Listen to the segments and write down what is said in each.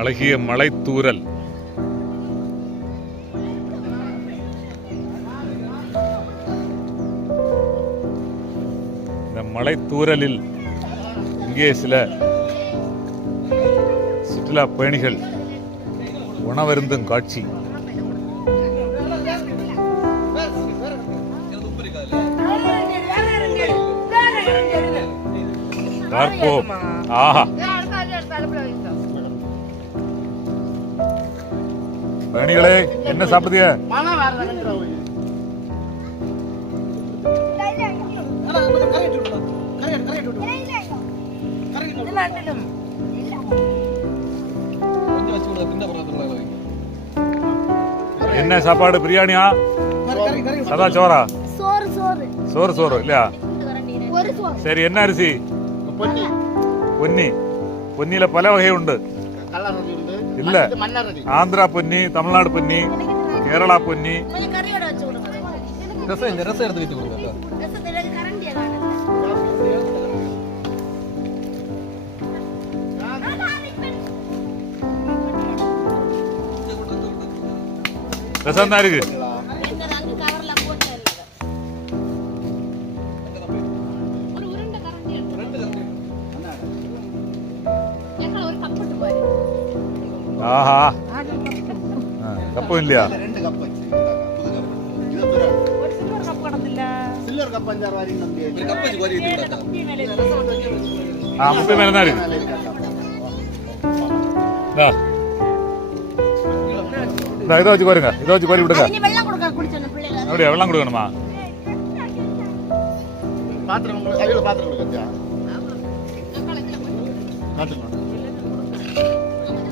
அழகிய மலைத்தூரல். இந்த மலைத்தூரலில் இங்கே சில சுற்றுலா பயணிகள் உணவருந்தும் காட்சி. பார்ப்போம். ஆஹா. பயணிகளே என்ன சாப்பிடுதீங்க என்ன சாப்பாடு பிரியாணியா? சதா சோறா? சோறு சோறு. இல்லையா? சரி என்ன அரிசி? பொன்னி. பொன்னியில பல வகை உண்டு. இல்ல ஆந்திரா பொன்னி தமிழ்நாடு பொன்னி கேரளா பொன்னி கொஞ்சம் கறியோட வச்சு விடுங்க ரசம் இந்த ரசம் எடுத்து வைத்து கொடுங்க அக்கா. ரசத்துல கரண்டியை காணுங்க ரசம் தான் இருக்கு கோரி வைத்து விடாக்கா. ஆ முப்பது மேல தான் இருக்கு. இதை வச்சு கோருங்க. இதை வச்சு கோரி விடுங்க. அப்படியா வெள்ளம் கொடுக்கணுமா? பாத்திரம்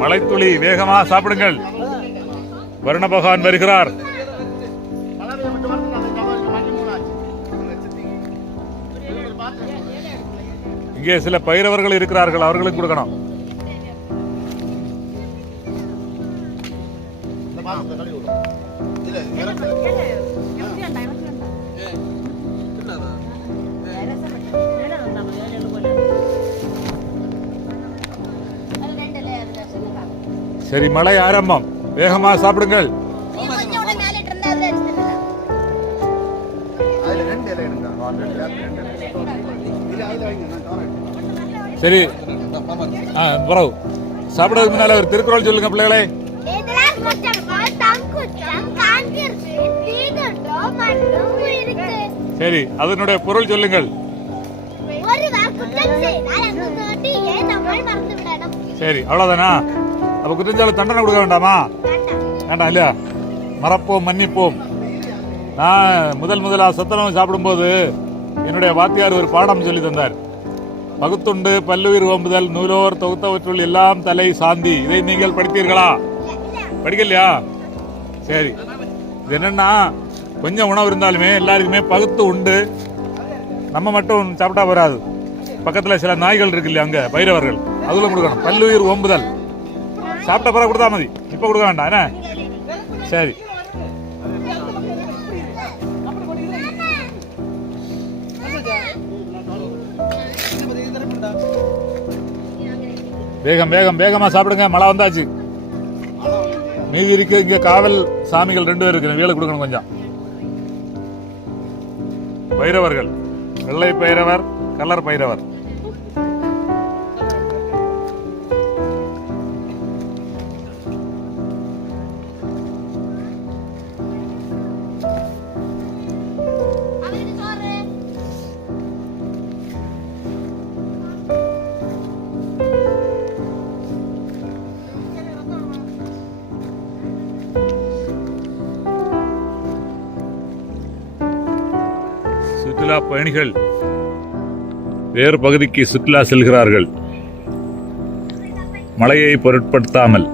மலைத்துளி வேகமா சாப்பிடுங்கள். வருண பகவான் வருகிறார். இங்கே சில பயிரவர்கள் இருக்கிறார்கள் அவர்களுக்கு கொடுக்கணும். இல்ல சரி மழை ஆரம்பம். வேகமா சாப்பிடுங்கள். சரி. ஆ பிறகு சாப்பிடுறதுக்கு முன்னால ஒரு திருக்குறள் சொல்லுங்க பிள்ளைகளே. சரி அதனுடைய பொருள் சொல்லுங்கள். சரி அவ்வளவுதானா? அப்ப குற்றஞ்சாலை தண்டனை கொடுக்க வேண்டாமா வேண்டாம் இல்லையா மறப்போம் மன்னிப்போம் நான் முதல் முதலா சத்தனம் சாப்பிடும்போது என்னுடைய வாத்தியார் ஒரு பாடம் சொல்லி தந்தார் பகுத்துண்டு பல்லுயிர் ஓம்புதல் நூலோர் தொகுத்தவற்றுள் எல்லாம் தலை சாந்தி இதை நீங்கள் படித்தீர்களா படிக்கலையா சரி இது என்னன்னா கொஞ்சம் உணவு இருந்தாலுமே எல்லாருக்குமே பகுத்து உண்டு நம்ம மட்டும் சாப்பிட்டா வராது பக்கத்தில் சில நாய்கள் இருக்கு இல்லையா அங்கே பைரவர்கள் அதுல கொடுக்கணும் பல்லுயிர் ஓம்புதல் சாப்பிட்ட பிறகு கொடுத்தா மதி. இப்ப கொடுக்க வேண்டாம் என்ன? சரி. வேகம் வேகம் வேகமா சாப்பிடுங்க. மழை வந்தாச்சு. மீதி இருக்கு இங்க காவல் சாமிகள் ரெண்டு பேர் இருக்கு வேலை கொடுக்கணும் கொஞ்சம். பைரவர்கள். வெள்ளை பைரவர் கலர் பைரவர். சுற்றுலா பயணிகள் வேறு பகுதிக்கு சுற்றுலா செல்கிறார்கள். மழையை பொருட்படுத்தாமல்.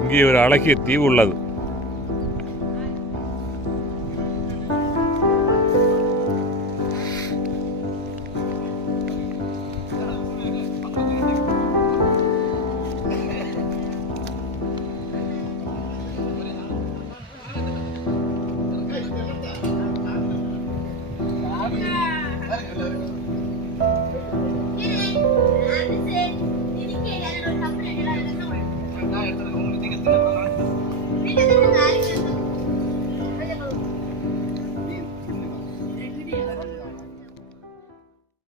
இங்கே ஒரு அழகிய தீவு உள்ளது.